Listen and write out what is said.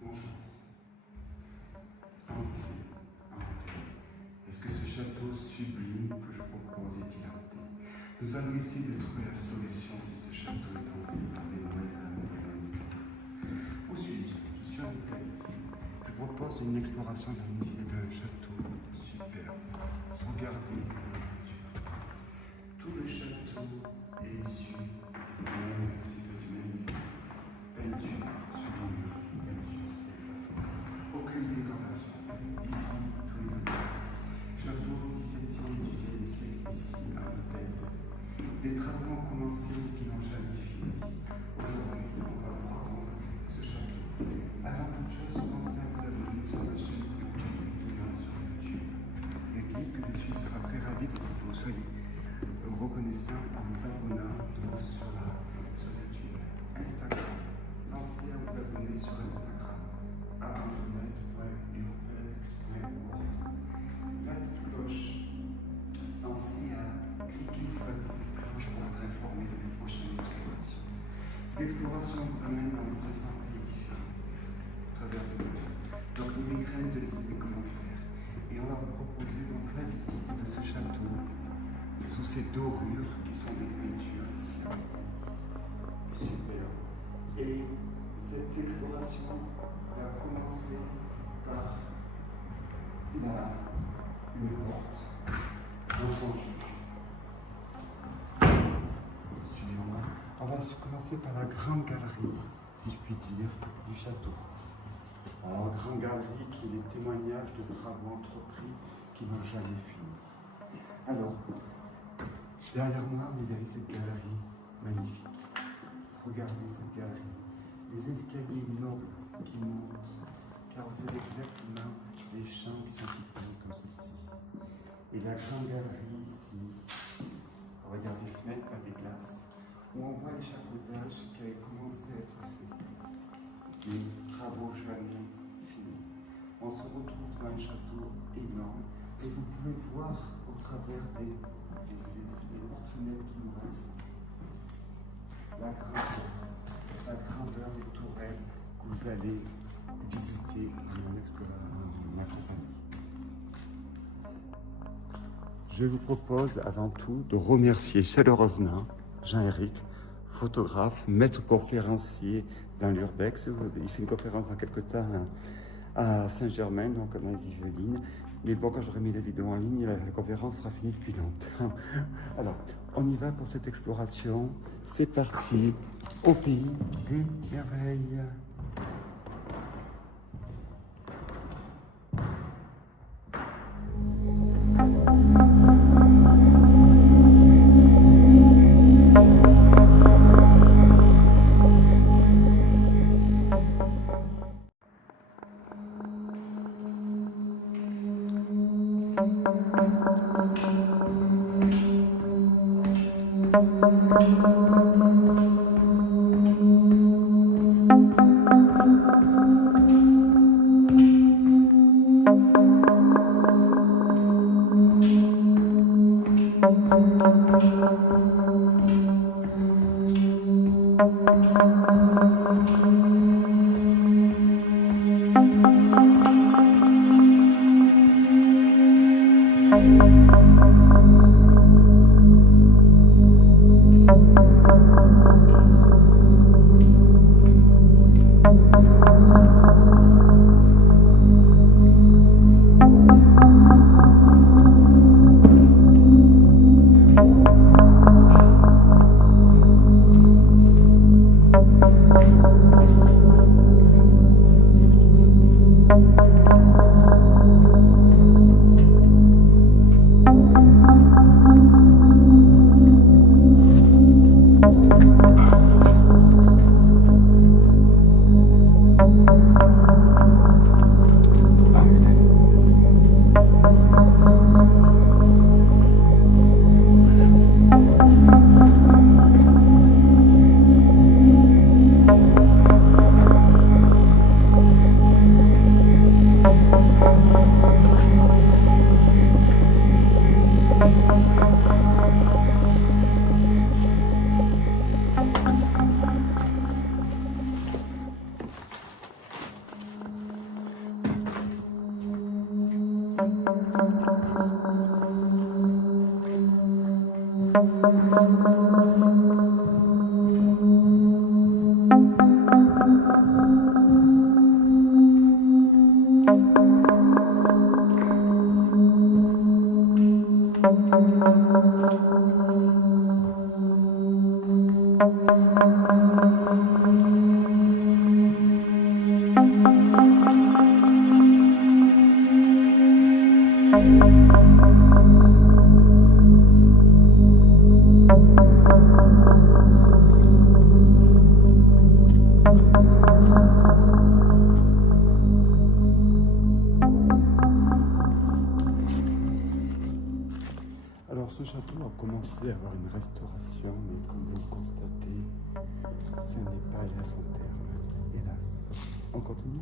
Bonjour. Est-ce que ce château sublime que je propose est-il hanté? Nous allons essayer de trouver la solution si ce château est hanté par des mauvaises âmes ou des mauvaises âmes. Où suis-je? Je suis en Italie. Je propose une exploration d'un château superbe. Regardez la peinture. Tout le château est issu du même cycle, du même peinture sur les murs, peinture sur les plafonds. Aucune dégradation. Ici, tout est authentique. Château du XVIIe, XVIIIe siècle, ici, en Italie. Des travaux ont commencé qui n'ont jamais fini. Aujourd'hui, on va vous raconter ce château. Avant toute chose, pensez à vous abonner sur ma chaîne YouTube sur YouTube. Le guide que je suis sera très ravi de que vous soyez reconnaissant en vous abonnant sur YouTube. Instagram. Pensez à vous abonner sur Instagram. Internet.urbex.org. La petite cloche. Pensez à cliquer sur la petite cloche pour être informé de mes prochaines explorations. Ces explorations vous amènent dans 200 pays différents à travers le monde. Donc n'ayez crainte de laisser des commentaires. Et on va vous proposer donc la visite de ce château sous ces dorures qui sont des peintures ici. Super. Et cette exploration va commencer par une porte dans son jus. Suivez-moi. On va commencer par la grande galerie, si je puis dire, du château. Alors, grande galerie qui est des témoignages de travaux entrepris qui n'ont jamais fini. Alors, derrière moi, vous avez cette galerie magnifique. Regardez cette galerie. Des escaliers nobles qui montent, car vous avez exactement les champs qui sont typés comme ceci. Et la grande galerie ici, regardez les fenêtres par des glaces, où on voit l'échafaudage qui avait commencé à être fait. Des travaux jamais finis. On se retrouve dans un château énorme et vous pouvez voir au travers des porte-fenêtres qui nous restent la grandeur des tourelles que vous allez visiter en ma compagnie. Je vous propose avant tout de remercier chaleureusement Jean-Éric, photographe, maître conférencier dans l'Urbex. Il fait une conférence dans quelques temps à Saint-Germain, donc dans les Yvelines. Mais bon, quand j'aurai mis la vidéo en ligne, la conférence sera finie depuis longtemps. Alors, on y va pour cette exploration. C'est parti au pays des merveilles. commencé à avoir une restauration, mais comme vous le constatez, ce n'est pas allé à son terme, hélas. On continue ?